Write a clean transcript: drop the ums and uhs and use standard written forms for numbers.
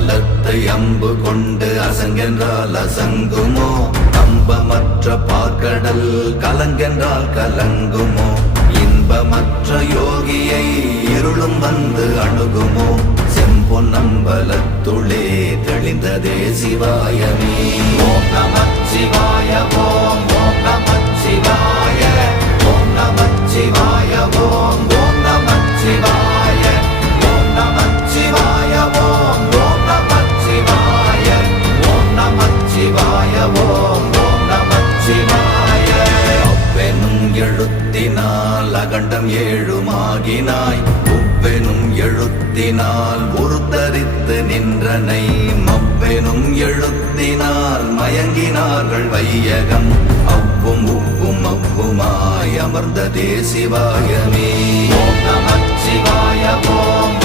பலத்தை அம்பு கொண்டு அசங்கென்றால் அசங்குமோ? நம்பமற்ற பார்க்கடல் கலங்கென்றால் கலங்குமோ? இன்பமற்ற யோகியை இருளும் வந்து அணுகுமோ? செம்பொன்னம்பலத்துளே தெளிந்ததே சிவாயமே. ஓம் நமச்சிவாய ஓம் ஓம் நமச்சிவாய ஓம் நமச்சிவாய ஓம் ஓம் நமச்சிவாய ஓம் நமச்சிவாய ஓம் ஓம் நமச்சிவாய ஓம் நமச்சிவாய ஓம் ஓம் நமச்சிவாய. அவ்வெனும் எழுத்தினால் அகண்டம் ஏழுமாகினாய், உவ்வெனும் எழுத்தினால் உருத்தரித்து நின்றனை, மவ்வெனும் எழுத்தினால் மயங்கினார்கள் வையகம், அவ்வும் உவ்வும் அவ்வுமாய் அமர்ந்ததே சிவாயமே. ஓம் நமச்சிவாய ஓம்